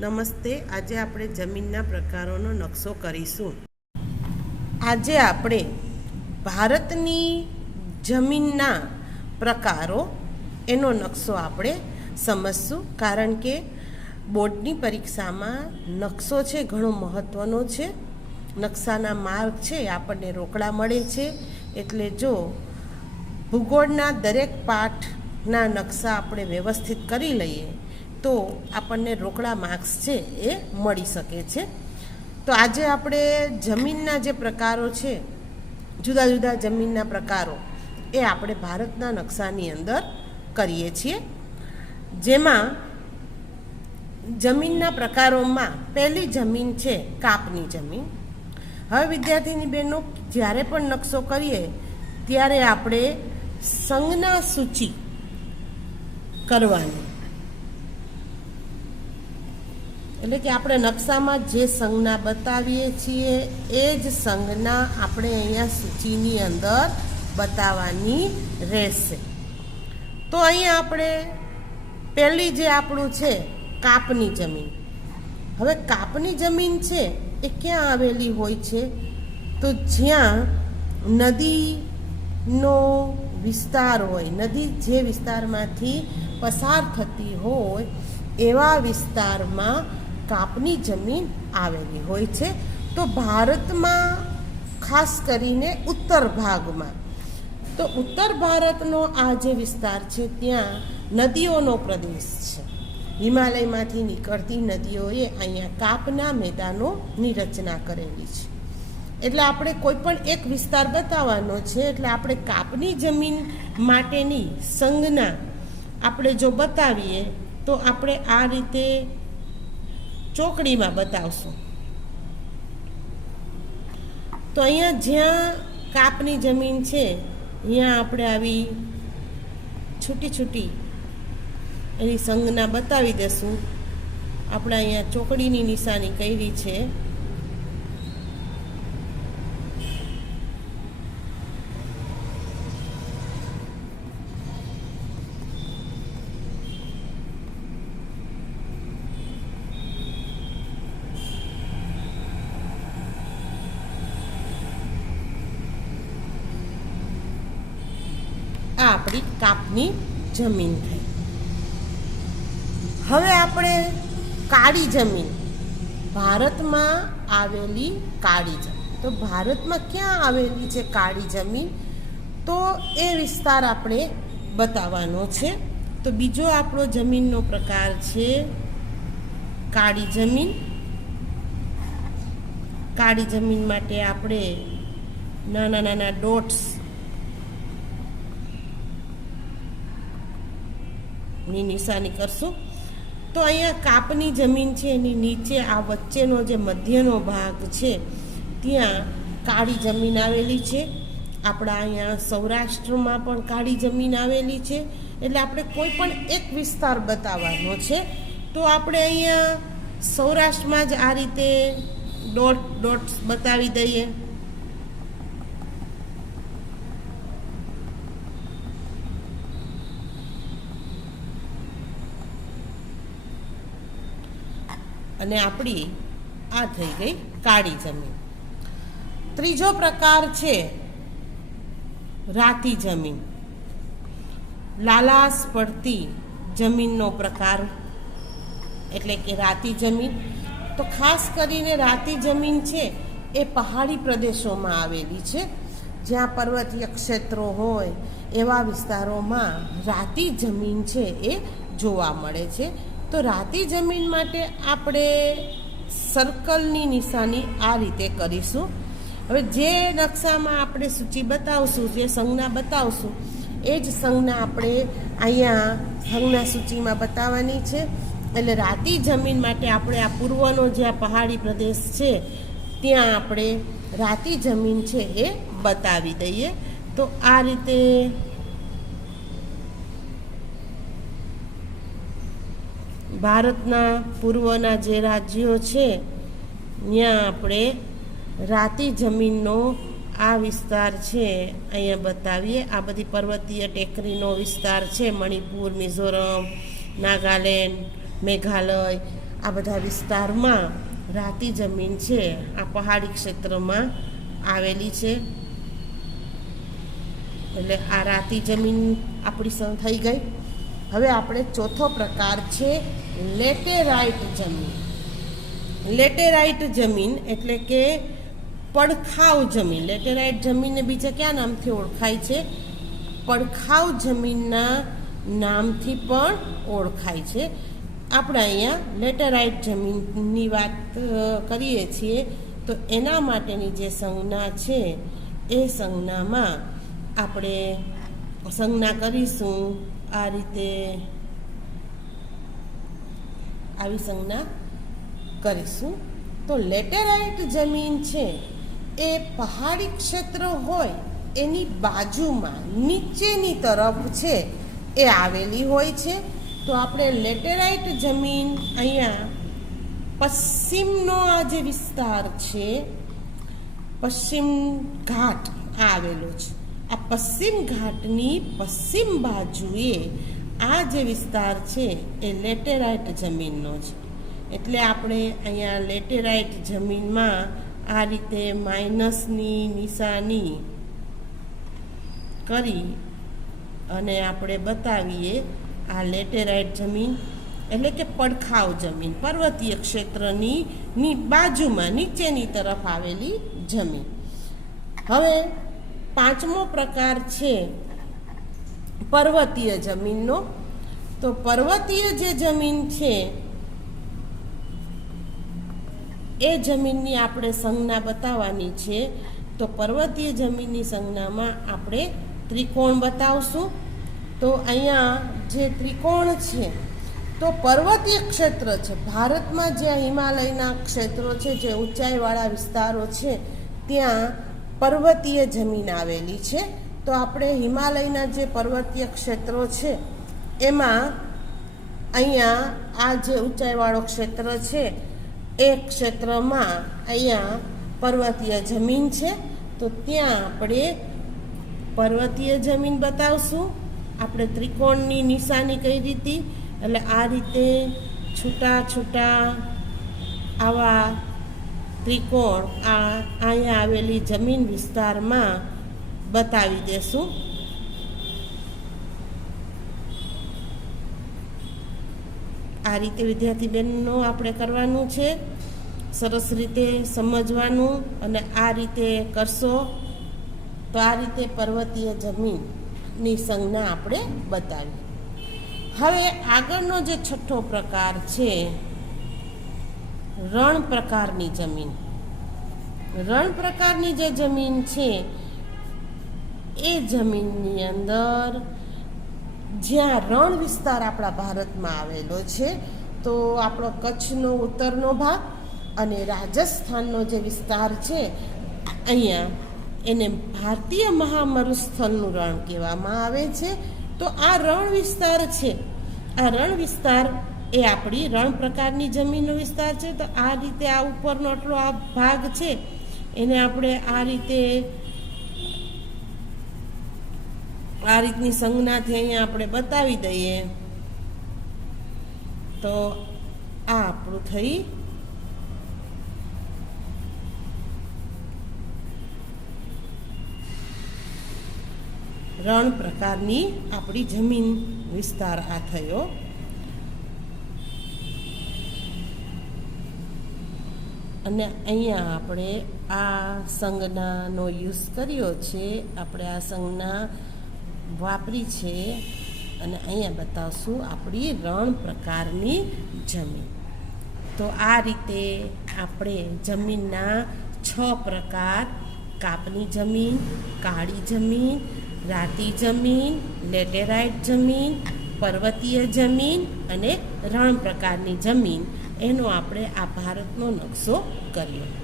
નમસ્તે. આજે આપણે જમીનના પ્રકારોનો નકશો કરીશું. આજે આપણે ભારતની જમીનના પ્રકારો એનો નકશો આપણે સમજશું, કારણ કે બોર્ડની પરીક્ષામાં નકશો છે ઘણો મહત્ત્વનો છે. નકશાના માર્ક છે આપણને રોકડા મળે છે. એટલે જો ભૂગોળના દરેક પાઠના નકશા આપણે વ્યવસ્થિત કરી લઈએ તો આપણને રોકડા માર્ક્સ છે એ મળી શકે છે. તો આજે આપણે જમીનના જે પ્રકારો છે, જુદા જુદા જમીનના પ્રકારો, એ આપણે ભારતના નકશાની અંદર કરીએ છીએ. જેમાં જમીનના પ્રકારોમાં પહેલી જમીન છે કાપની જમીન. હવે વિદ્યાર્થીની બહેનો, જ્યારે પણ નકશો કરીએ ત્યારે આપણે સંજ્ઞા સૂચિ કરવાની. એટલે કે આપણે નકશામાં જે સંજ્ઞા બતાવીએ છીએ એ જ સંજ્ઞા આપણે અહીંયા સૂચિની અંદર બતાવવાની રહેશે. તો અહીંયા આપણે પહેલી જે આપણું છે કાપની જમીન. હવે કાપની જમીન છે એ ક્યાં આવેલી હોય છે? તો જ્યાં નદીનો વિસ્તાર હોય, નદી જે વિસ્તારમાંથી પસાર થતી હોય એવા વિસ્તારમાં કાપની જમીન આવેલી હોય છે. તો ભારતમાં ખાસ કરીને ઉત્તર ભાગમાં, તો ઉત્તર ભારતનો આ જે વિસ્તાર છે ત્યાં નદીઓનો પ્રદેશ છે. હિમાલયમાંથી નીકળતી નદીઓએ અહીંયા કાપના મેદાનોની રચના કરેલી છે. એટલે આપણે કોઈ પણ એક વિસ્તાર બતાવવાનો છે, એટલે આપણે કાપની જમીન માટેની સંજ્ઞા આપણે જો બતાવીએ તો આપણે આ રીતે ચોકડીમાં બતાવશું. તો અહીંયા જ્યાં કાપની જમીન છે અહીંયા આપણે આવી છૂટી છૂટી એની સંજ્ઞા બતાવી દઈશું. આપણે અહીંયા ચોકડીની નિશાની કરી છે. આ આપણી કાપની જમીન થઈ. હવે આપણે કાળી જમીન, ભારતમાં આવેલી કાળી જમીન. તો ભારતમાં ક્યાં આવેલી છે કાળી જમીન? તો એ વિસ્તાર આપણે બતાવવાનો છે. તો બીજો આપણો જમીનનો પ્રકાર છે કાળી જમીન. કાળી જમીન માટે આપણે નાના નાના ડોટ્સ ની નિશાની કરશું. તો અહીંયા કાપની જમીન છે એની નીચે આ વચ્ચેનો જે મધ્યનો ભાગ છે ત્યાં કાળી જમીન આવેલી છે. આપણા અહીંયા સૌરાષ્ટ્રમાં પણ કાળી જમીન આવેલી છે. એટલે આપણે કોઈ પણ એક વિસ્તાર બતાવવાનો છે. તો આપણે અહીંયા સૌરાષ્ટ્રમાં જ આ રીતે ડોટ્સ બતાવી દઈએ. અને આપણી આ થઈ ગઈ કાળી જમીન. ત્રીજો પ્રકાર છે રાતી જમીન, લાલાશ પડતી જમીનનો પ્રકાર, એટલે કે રાતી જમીન. તો ખાસ કરીને રાતી જમીન છે એ પહાડી પ્રદેશોમાં આવેલી છે. જ્યાં પર્વતીય ક્ષેત્રો હોય એવા વિસ્તારોમાં રાતી જમીન છે એ જોવા મળે છે. તો રાતી જમીન માટે આપણે સર્કલની નિશાની આ રીતે કરીશું. હવે જે નકશામાં આપણે સૂચિ બતાવશું, જે સંજ્ઞા બતાવશું, એ જ સંજ્ઞા આપણે અહીંયા સંજ્ઞા સૂચિમાં બતાવવાની છે. એટલે રાતી જમીન માટે આપણે આ પૂર્વનો જે આ પહાડી પ્રદેશ છે ત્યાં આપણે રાતી જમીન છે એ બતાવી દઈએ. તો આ રીતે ભારતના પૂર્વના જે રાજ્યો છે ત્યાં આપણે રાતી જમીનનો આ વિસ્તાર છે અહીંયા બતાવીએ. આ બધી પર્વતીય ટેકરીનો વિસ્તાર છે. મણિપુર, મિઝોરમ, નાગાલેન્ડ, મેઘાલય, આ બધા વિસ્તારમાં રાતી જમીન છે આ પહાડી ક્ષેત્રમાં આવેલી છે. એટલે આ રાતી જમીન આપણી થઈ ગઈ. હવે આપણે ચોથો પ્રકાર છે લેટેરાઇટ જમીન. લેટેરાઇટ જમીન એટલે કે પડખાવ જમીન. લેટેરાઇટ જમીનને બીજા કયા નામથી ઓળખાય છે? પડખાવ જમીનના નામથી પણ ઓળખાય છે. આપણે અહીંયા લેટેરાઇટ જમીનની વાત કરીએ છીએ તો એના માટેની જે સંજ્ઞા છે એ સંજ્ઞામાં આપણે સંજ્ઞા કરીશું આ રીતે, આવી સંજ્ઞા કરીશું. તો લેટેરાઇટ જમીન છે એ પહાડી ક્ષેત્ર હોય એની બાજુમાં નીચેની તરફ છે એ આવેલી હોય છે. તો આપણે લેટેરાઇટ જમીન અહીંયા પશ્ચિમનો આ જે વિસ્તાર છે, પશ્ચિમ ઘાટ આવેલો છે. આ પશ્ચિમ ઘાટની પશ્ચિમ બાજુએ આ જે વિસ્તાર છે એ લેટેરાઇટ જમીનનો છે. એટલે આપણે અહીંયા લેટેરાઇટ જમીનમાં આ રીતે માઇનસની નિશાની કરી અને આપણે બતાવીએ આ લેટેરાઇટ જમીન એટલે કે પડખાવ જમીન, પર્વતીય ક્ષેત્રની બાજુમાં નીચેની તરફ આવેલી જમીન. હવે પાંચમો પ્રકાર છે પર્વતીય જમીનનો. તો પર્વતીય જે જમીન છે એ જમીનની આપણે સંજ્ઞા બતાવવાની છે. તો પર્વતીય જમીનની સંજ્ઞામાં આપણે ત્રિકોણ બતાવશું. તો અહીંયા જે ત્રિકોણ છે તો પર્વતીય ક્ષેત્ર છે. ભારતમાં જ્યાં હિમાલયના ક્ષેત્રો છે, જે ઊંચાઈવાળા વિસ્તારો છે, ત્યાં પર્વતીય જમીન આવેલી છે. તો આપણે હિમાલયના જે પર્વતીય ક્ષેત્રો છે એમાં અહીંયા આ જે ઊંચાઈવાળો ક્ષેત્ર છે એ ક્ષેત્રમાં અહીંયા પર્વતીય જમીન છે. તો ત્યાં આપણે પર્વતીય જમીન બતાવશું. આપણે ત્રિકોણની નિશાની કઈ રીતે, એટલે આ રીતે છૂટા છૂટા આવા ત્રિકોણ અહીંયા આવેલી જમીન વિસ્તારમાં બતાવી દેશું. આ રીતે વિદ્યાર્થી બહેનો આપણે કરવાનું છે, સરસ રીતે સમજવાનું. અને આ રીતે કરશો તો આ રીતે પર્વતીય જમીનની સંજ્ઞા આપણે બતાવી. હવે આગળનો જે છઠ્ઠો પ્રકાર છે રણ પ્રકારની જમીન. રણ પ્રકારની જે જમીન છે એ જમીનની અંદર જ્યાં રણ વિસ્તાર આપણા ભારતમાં આવેલો છે, તો આપણો કચ્છનો ઉત્તરનો ભાગ અને રાજસ્થાનનો જે વિસ્તાર છે અહીંયા એને ભારતીય મહામરુસ્થળનું રણ કહેવામાં આવે છે. તો આ રણ વિસ્તાર છે, આ રણ વિસ્તાર એ આપણી રણ પ્રકારની જમીનનો વિસ્તાર છે. તો આ રીતે આ ઉપરનો આટલો આ ભાગ છે એને આપણે આ રીતની સંજ્ઞાથી અહીંયા આપણે બતાવી દઈએ. તો આ આપણું થઈ રણ પ્રકારની આપણી જમીન વિસ્તાર આ થયો. અને અહીંયા આપણે આ સંજ્ઞાનો યુઝ કર્યો છે, આપણે આ સંજ્ઞા વાપરી છે અને અહીંયા બતાવશું આપણી રણ પ્રકારની જમીન. તો આ રીતે આપણે જમીનના 6 પ્રકાર, કાપની જમીન, કાળી જમીન, રાતી જમીન, લેટેરાઇટ જમીન, પર્વતીય જમીન અને રણ પ્રકારની જમીન એનો આપણે આ ભારતનો નકશો કર્યો.